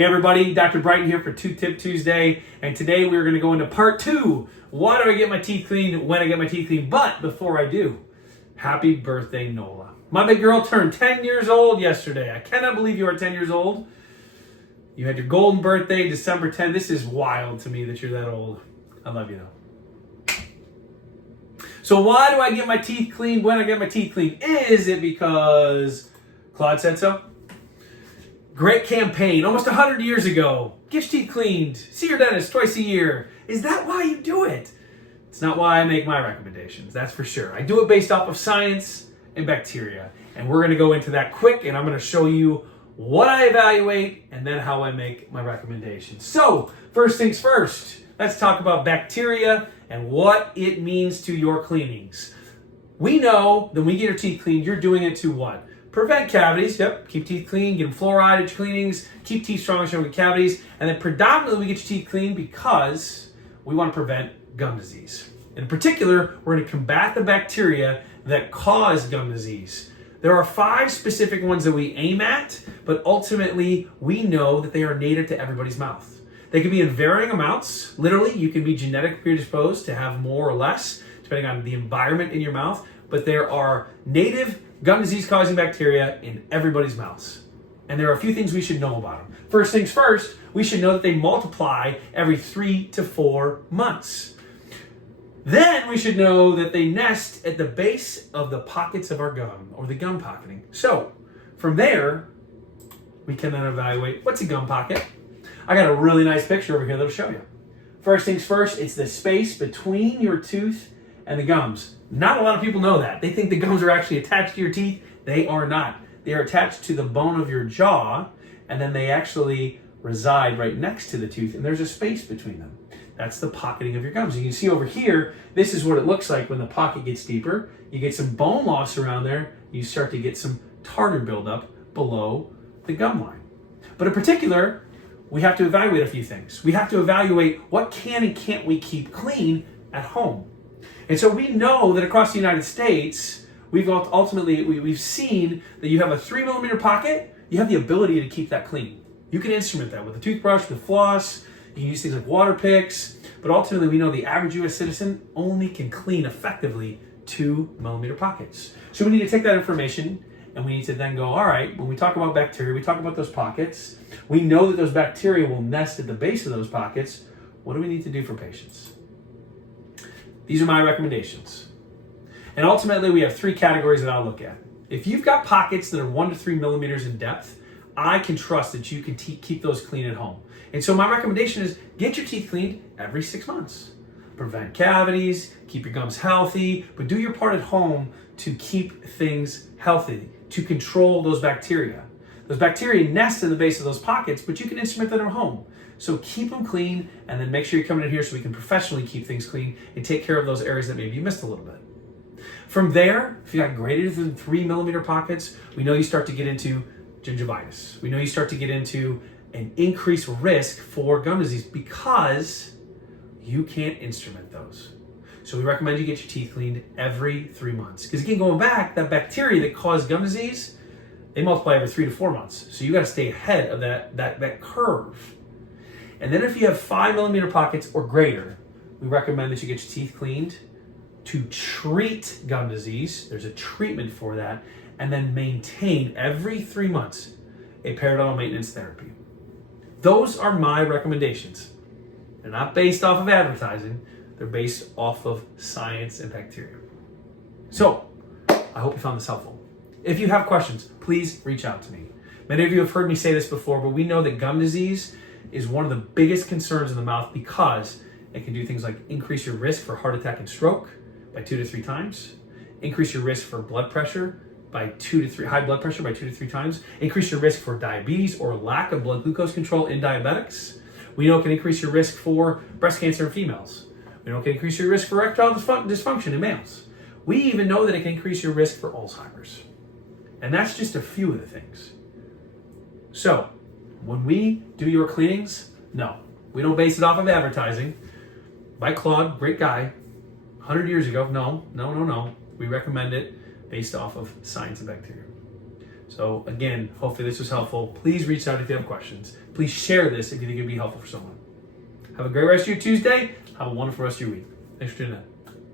Hey everybody, Dr. Bryton here for Tooth Tip Tuesday, and today we're going to go into part 2. Why do I get my teeth cleaned when I get my teeth cleaned? But before I do, happy birthday, Nola. My big girl turned 10 years old yesterday. I cannot believe you are 10 years old. You had your golden birthday, December 10th. This is wild to me that you're that old. I love you though. So why do I get my teeth cleaned when I get my teeth cleaned? Is it because Claude said so? Great campaign, almost 100 years ago. Get your teeth cleaned, see your dentist twice a year. Is that why you do it? It's not why I make my recommendations, that's for sure. I do it based off of science and bacteria. And we're gonna go into that quick, and I'm gonna show you what I evaluate and then how I make my recommendations. So, first things first, let's talk about bacteria and what it means to your cleanings. We know that when we get your teeth cleaned, you're doing it to what? Prevent cavities, yep, keep teeth clean, get them fluoride at your cleanings, keep teeth strong and showing cavities, and then predominantly we get your teeth clean because we want to prevent gum disease. In particular, we're going to combat the bacteria that cause gum disease. There are 5 specific ones that we aim at, but ultimately we know that they are native to everybody's mouth. They can be in varying amounts. Literally, you can be genetically predisposed to have more or less, depending on the environment in your mouth, but there are native gum disease causing bacteria in everybody's mouths. And there are a few things we should know about them. First things first, we should know that they multiply every 3 to 4 months. Then we should know that they nest at the base of the pockets of our gum, or the gum pocketing. So from there, we can then evaluate what's a gum pocket. I got a really nice picture over here that'll show you. First things first, it's the space between your tooth and the gums. Not a lot of people know that. They think the gums are actually attached to your teeth. They are not. They are attached to the bone of your jaw, and then they actually reside right next to the tooth, and there's a space between them. That's the pocketing of your gums. You can see over here, this is what it looks like when the pocket gets deeper. You get some bone loss around there. You start to get some tartar buildup below the gum line. But in particular, we have to evaluate a few things. We have to evaluate what can and can't we keep clean at home. And so we know that across the United States, we've seen that you have a 3 millimeter pocket, you have the ability to keep that clean. You can instrument that with a toothbrush, with floss, you can use things like water picks, but ultimately we know the average US citizen only can clean effectively 2 millimeter pockets. So we need to take that information and we need to then go, all right, when we talk about bacteria, we talk about those pockets, we know that those bacteria will nest at the base of those pockets. What do we need to do for patients? These are my recommendations. And ultimately, we have 3 categories that I'll look at. If you've got pockets that are 1 to 3 millimeters in depth, I can trust that you can keep those clean at home. And so my recommendation is get your teeth cleaned every 6 months. Prevent cavities, keep your gums healthy, but do your part at home to keep things healthy, to control those bacteria. Those bacteria nest in the base of those pockets, but you can instrument them at home. So keep them clean, and then make sure you're coming in here so we can professionally keep things clean and take care of those areas that maybe you missed a little bit. From there, if you got greater than 3 millimeter pockets, we know you start to get into gingivitis. We know you start to get into an increased risk for gum disease because you can't instrument those. So we recommend you get your teeth cleaned every 3 months. Because again, going back, that bacteria that cause gum disease, they multiply every 3 to 4 months. So you got to stay ahead of that curve. And then if you have 5 millimeter pockets or greater, we recommend that you get your teeth cleaned to treat gum disease. There's a treatment for that. And then maintain every 3 months a periodontal maintenance therapy. Those are my recommendations. They're not based off of advertising. They're based off of science and bacteria. So, I hope you found this helpful. If you have questions, please reach out to me. Many of you have heard me say this before, but we know that gum disease is one of the biggest concerns in the mouth because it can do things like increase your risk for heart attack and stroke by 2 to 3 times, increase your risk for blood pressure by 2 to 3, high blood pressure by 2 to 3 times, increase your risk for diabetes or lack of blood glucose control in diabetics. We know it can increase your risk for breast cancer in females. We know it can increase your risk for erectile dysfunction in males. We even know that it can increase your risk for Alzheimer's. And that's just a few of the things. So, when we do your cleanings, no, we don't base it off of advertising. By Claude, great guy, 100 years ago, no. We recommend it based off of science and bacteria. So again, hopefully this was helpful. Please reach out if you have questions. Please share this if you think it'd be helpful for someone. Have a great rest of your Tuesday. Have a wonderful rest of your week. Thanks for tuning in.